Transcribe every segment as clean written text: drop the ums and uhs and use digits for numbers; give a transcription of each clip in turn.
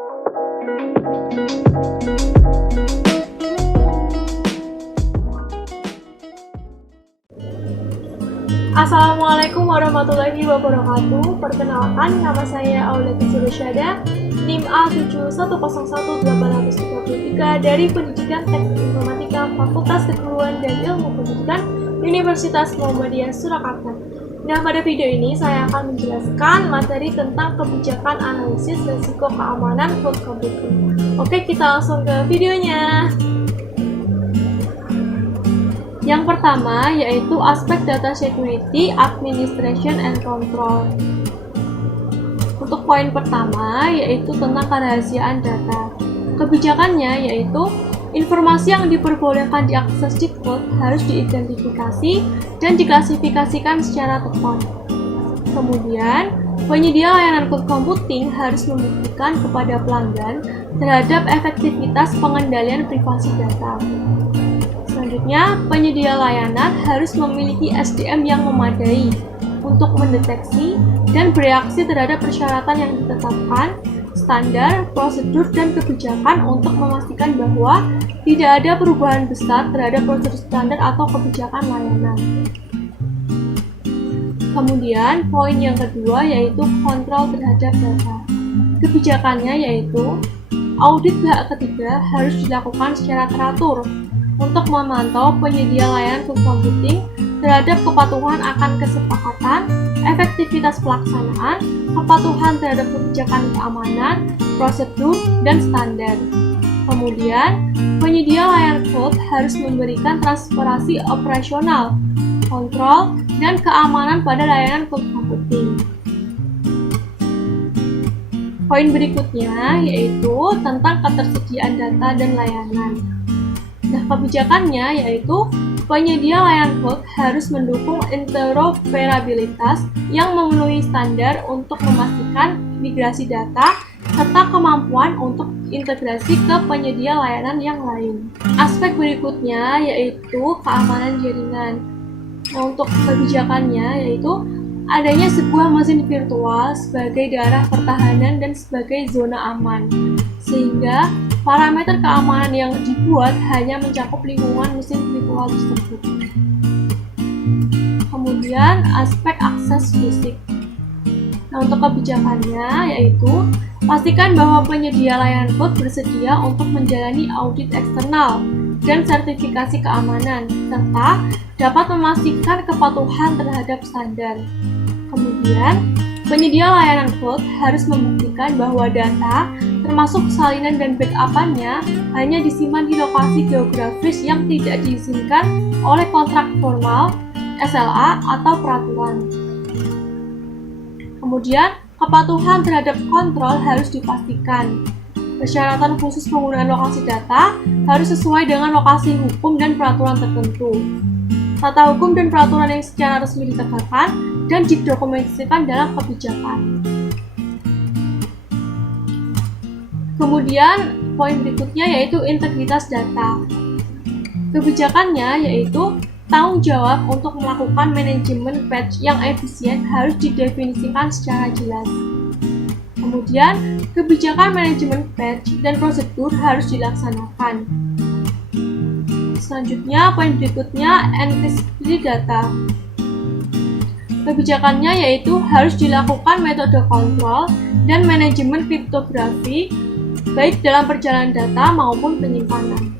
Assalamualaikum warahmatullahi wabarakatuh. Perkenalkan, nama saya Aulia Syada, NIM A7101833 dari Pendidikan Teknik Informatika Fakultas Keguruan dan Ilmu Pendidikan Universitas Muhammadiyah Surakarta. Nah, pada video ini saya akan menjelaskan materi tentang kebijakan analisis risiko keamanan cloud computing. Oke, kita langsung ke videonya. Yang pertama yaitu aspek data security, administration, and control. Untuk poin pertama yaitu tentang kerahasiaan data. Kebijakannya yaitu informasi yang diperbolehkan diakses di cloud harus diidentifikasi dan diklasifikasikan secara tepat. Kemudian, penyedia layanan cloud computing harus membuktikan kepada pelanggan terhadap efektivitas pengendalian privasi data. Selanjutnya, penyedia layanan harus memiliki SDM yang memadai untuk mendeteksi dan bereaksi terhadap persyaratan yang ditetapkan, standar, prosedur, dan kebijakan untuk memastikan bahwa tidak ada perubahan besar terhadap prosedur standar atau kebijakan layanan. Kemudian, poin yang kedua yaitu kontrol terhadap data. Kebijakannya yaitu audit pihak ketiga harus dilakukan secara teratur untuk memantau penyedia layanan cloud computing terhadap kepatuhan akan kesepakatan, efektivitas pelaksanaan, kepatuhan terhadap kebijakan keamanan, prosedur, dan standar. Kemudian, penyedia layanan cloud harus memberikan transparansi operasional, kontrol, dan keamanan pada layanan cloud computing. Poin berikutnya yaitu tentang ketersediaan data dan layanan. Nah, kebijakannya yaitu penyedia layanan cloud harus mendukung interoperabilitas yang memenuhi standar untuk memastikan migrasi data serta kemampuan untuk integrasi ke penyedia layanan yang lain. Aspek berikutnya yaitu keamanan jaringan. Nah, untuk kebijakannya yaitu adanya sebuah mesin virtual sebagai daerah pertahanan dan sebagai zona aman, sehingga parameter keamanan yang dibuat hanya mencakup lingkungan mesin virtual tersebut. Kemudian, aspek akses fisik. Nah, untuk kebijakannya yaitu pastikan bahwa penyedia layanan cloud bersedia untuk menjalani audit eksternal dan sertifikasi keamanan, serta dapat memastikan kepatuhan terhadap standar. Kemudian, penyedia layanan cloud harus membuktikan bahwa data termasuk salinan dan backup-nya hanya disimpan di lokasi geografis yang tidak diizinkan oleh kontrak formal, SLA, atau peraturan. Kemudian, kepatuhan terhadap kontrol harus dipastikan. Persyaratan khusus penggunaan lokasi data harus sesuai dengan lokasi hukum dan peraturan tertentu. Tata hukum dan peraturan yang secara resmi ditegakkan dan didokumentasikan dalam kebijakan. Kemudian, poin berikutnya yaitu integritas data. Kebijakannya yaitu tanggung jawab untuk melakukan manajemen patch yang efisien harus didefinisikan secara jelas. Kemudian, kebijakan manajemen patch dan prosedur harus dilaksanakan. Selanjutnya, poin berikutnya enkripsi data. Kebijakannya yaitu harus dilakukan metode kontrol dan manajemen kriptografi baik dalam perjalanan data maupun penyimpanan.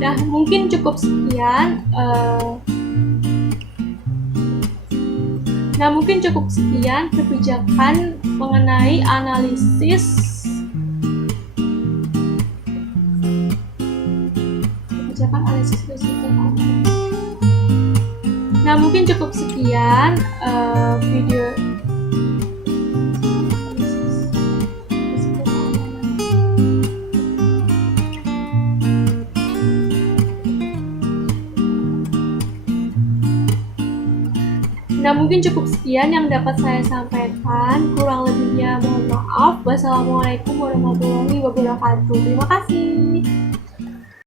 Nah, mungkin cukup sekian. Kebijakan mengenai analisis risiko. Nah, mungkin cukup sekian video. Nah, mungkin cukup sekian yang dapat saya sampaikan. Kurang lebihnya mohon maaf. Wassalamualaikum warahmatullahi wabarakatuh. Terima kasih.